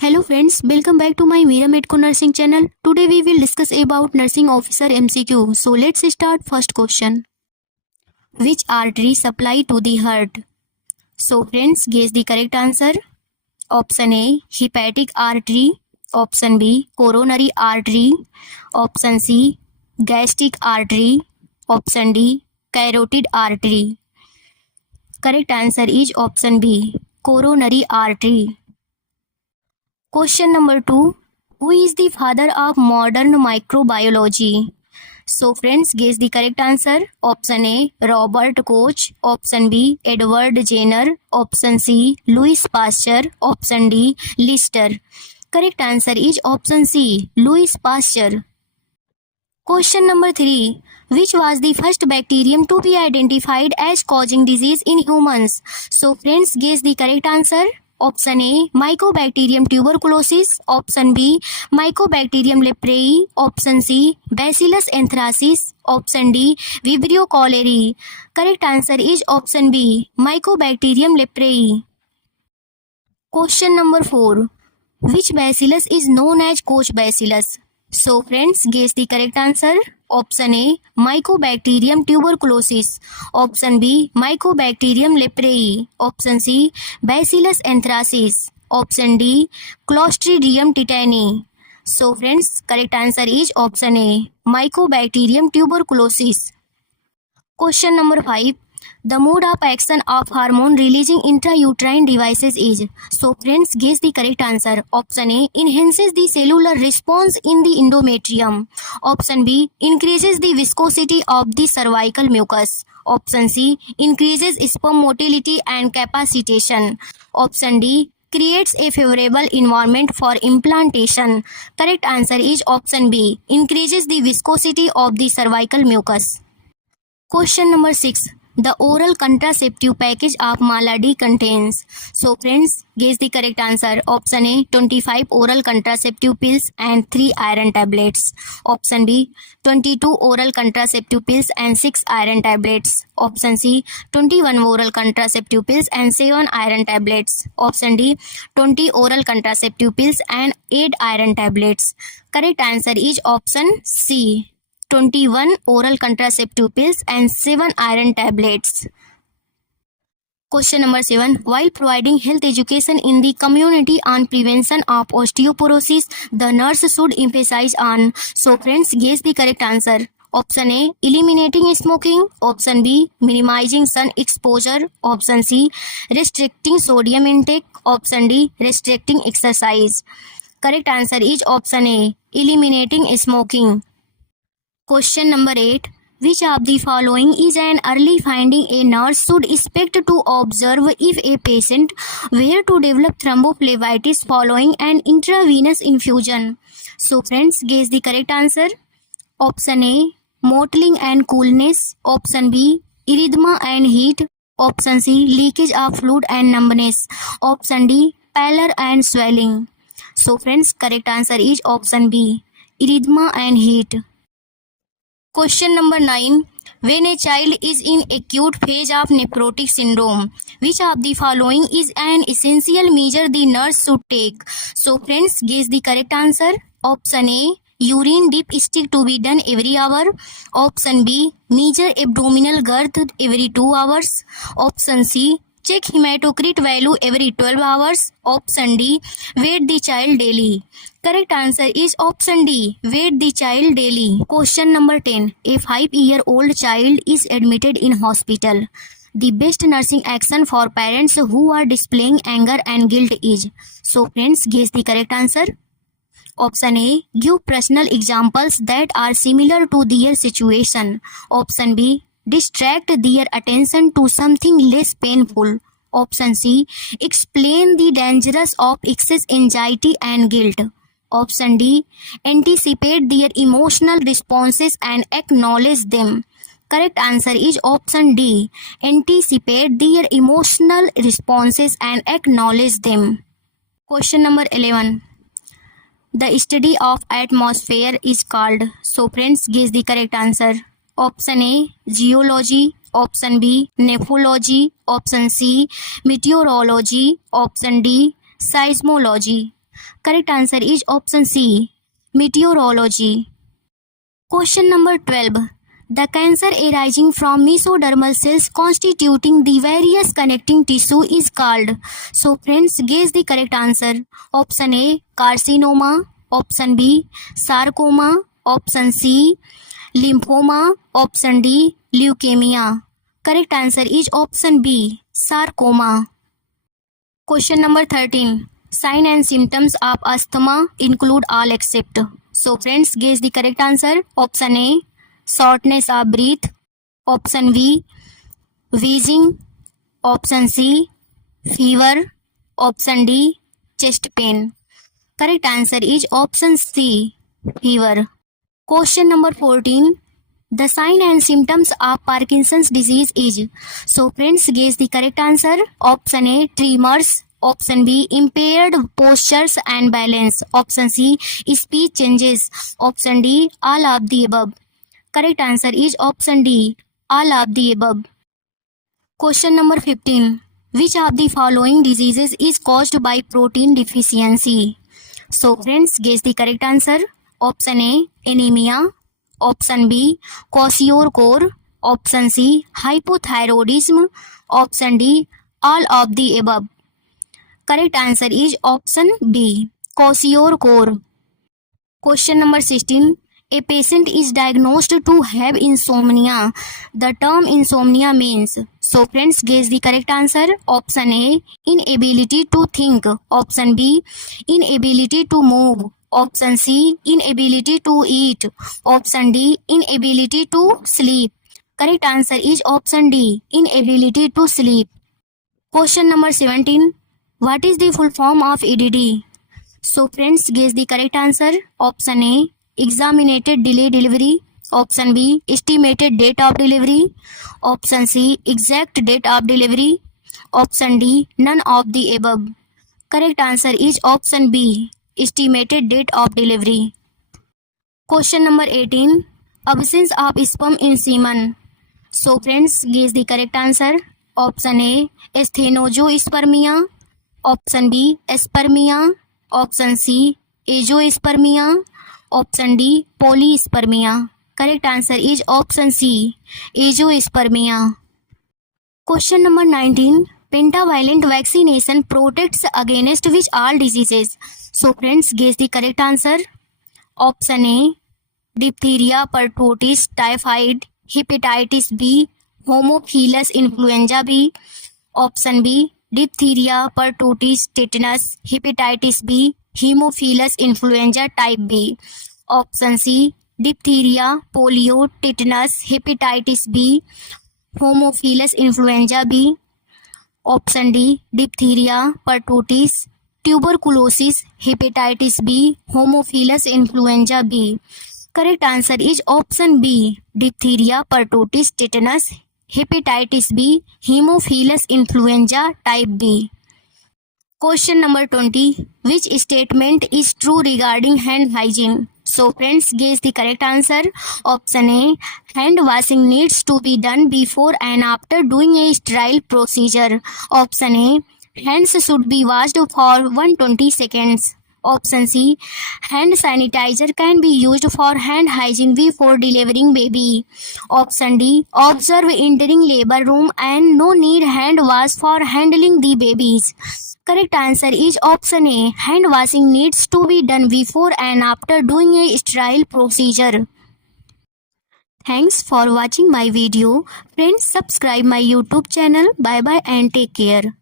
Hello friends, welcome back to my Meera Medco Nursing channel. Today we will discuss about Nursing Officer MCQ. So let's start first question. Which artery supply to the heart? So friends, guess the correct answer. Option A, hepatic artery. Option B, coronary artery. Option C, gastric artery. Option D, carotid artery. Correct answer is option B, coronary artery. Question number 2. Who is the father of modern microbiology? So friends, guess the correct answer. Option A, Robert Koch. Option B, Edward Jenner. Option C, Louis Pasteur. Option D, Lister. Correct answer is option C, Louis Pasteur. Question number 3. Which was the first bacterium to be identified as causing disease in humans? So friends, guess the correct answer. Option A, Mycobacterium tuberculosis. Option B, Mycobacterium leprae. Option C, Bacillus anthracis. Option D, Vibrio cholerae. Correct answer is option B, Mycobacterium leprae. Question number 4. Which bacillus is known as Koch bacillus? So friends, guess the correct answer. Option A, Mycobacterium tuberculosis. Option B, Mycobacterium leprae. Option C, Bacillus anthracis. Option D, Clostridium tetani. So friends, correct answer is option A, Mycobacterium tuberculosis. Question number 5. The mode of action of hormone releasing intrauterine devices is. So friends, guess the correct answer. Option A, enhances the cellular response in the endometrium. Option B, increases the viscosity of the cervical mucus. Option C, increases sperm motility and capacitation. Option D, creates a favorable environment for implantation. Correct answer is option B, increases the viscosity of the cervical mucus. Question number 6. The oral contraceptive package of Maladi contains. So friends, guess the correct answer. Option A, 25 oral contraceptive pills and 3 iron tablets. Option B, 22 oral contraceptive pills and 6 iron tablets. Option C, 21 oral contraceptive pills and 7 iron tablets. Option D, 20 oral contraceptive pills and 8 iron tablets. Correct answer is option C, 21 oral contraceptive pills and 7 iron tablets. Question number 7. While providing health education in the community on prevention of osteoporosis, the nurse should emphasize on. So friends, guess the correct answer. Option A, eliminating smoking. Option B, minimizing sun exposure. Option C, restricting sodium intake. Option D, restricting exercise. Correct answer is option A, eliminating smoking. Question number 8. Which of the following is an early finding a nurse should expect to observe if a patient were to develop thrombophlebitis following an intravenous infusion? So friends, guess the correct answer. Option A, mottling and coolness. Option B, erythema and heat. Option C, leakage of fluid and numbness. Option D, pallor and swelling. So friends, correct answer is option B, erythema and heat. Question number 9. When a child is in acute phase of nephrotic syndrome, which of the following is an essential measure the nurse should take? So friends, guess the correct answer. Option A, urine dip stick to be done every hour. Option B, measure abdominal girth every 2 hours. Option C, check hematocrit value every 12 hours. Option D, weight the child daily. Correct answer is option D, weight the child daily. Question number 10. A 5-year-old child is admitted in hospital. The best nursing action for parents who are displaying anger and guilt is. So friends, guess the correct answer. Option A, give personal examples that are similar to their situation. Option B, distract their attention to something less painful. Option C, explain the dangers of excess anxiety and guilt. Option D, anticipate their emotional responses and acknowledge them. Correct answer is option D, anticipate their emotional responses and acknowledge them. Question number 11. The study of atmosphere is called. So friends, guess the correct answer. Option A, geology. Option B, nephrology. Option C, meteorology. Option D, seismology. Correct answer is option C, meteorology. Question number 12. The cancer arising from mesodermal cells constituting the various connecting tissue is called. So friends, guess the correct answer. Option A, carcinoma. Option B, sarcoma. Option C, lymphoma. Option D, leukemia. Correct answer is option B, sarcoma. Question number 13. Sign and symptoms of asthma include all except. So friends, guess the correct answer. Option A, shortness of breath. Option B, wheezing. Option C, fever. Option D, chest pain. Correct answer is option C, fever. Question number 14. The sign and symptoms of Parkinson's disease is. So friends, guess the correct answer. Option A, tremors. Option B, impaired postures and balance. Option C, speech changes. Option D, all of the above. Correct answer is option D, all of the above. Question number 15. Which of the following diseases is caused by protein deficiency? So friends, guess the correct answer. Option A, anemia. Option B, kwashiorkor. Option C, hypothyroidism. Option D, all of the above. Correct answer is option B, kwashiorkor. Question number 16. A patient is diagnosed to have insomnia. The term insomnia means. So friends, guess the correct answer. Option A, inability to think. Option B, inability to move. Option C, inability to eat. Option D, inability to sleep. Correct answer is option D, inability to sleep. Question number 17. What is the full form of EDD? So friends, guess the correct answer. Option A, examinated delay delivery. Option B, estimated date of delivery. Option C, exact date of delivery. Option D, none of the above. Correct answer is option B, estimated date of delivery. Question number 18. Absence of sperm in semen. So friends, guess the correct answer. Option A, asthenozoospermia. Option B, aspermia. Option C, azoospermia. Option D, polyspermia. Correct answer is option C, azoospermia. Question number 19. Pentavalent vaccination protects against which all diseases? So friends, guess the correct answer. Option A, diphtheria, pertussis, typhoid, hepatitis B, Haemophilus influenza B. Option B, diphtheria, pertussis, tetanus, hepatitis B, Haemophilus influenza type B. Option C, diphtheria, polio, tetanus, hepatitis B, Haemophilus influenza B. Option D, diphtheria, pertussis, tuberculosis, hepatitis B, Haemophilus influenza B. Correct answer is option B, diphtheria, pertussis, tetanus, hepatitis B, Haemophilus influenza type B. Question number 20. Which statement is true regarding hand hygiene? So friends, guess the correct answer. Option A, hand washing needs to be done before and after doing a sterile procedure. Option A, hands should be washed for 120 seconds. Option C, hand sanitizer can be used for hand hygiene before delivering baby. Option D, observe entering labor room and no need hand wash for handling the babies. Correct answer is option A, hand washing needs to be done before and after doing a sterile procedure. Thanks for watching my video. Friends, subscribe my YouTube channel. Bye bye and take care.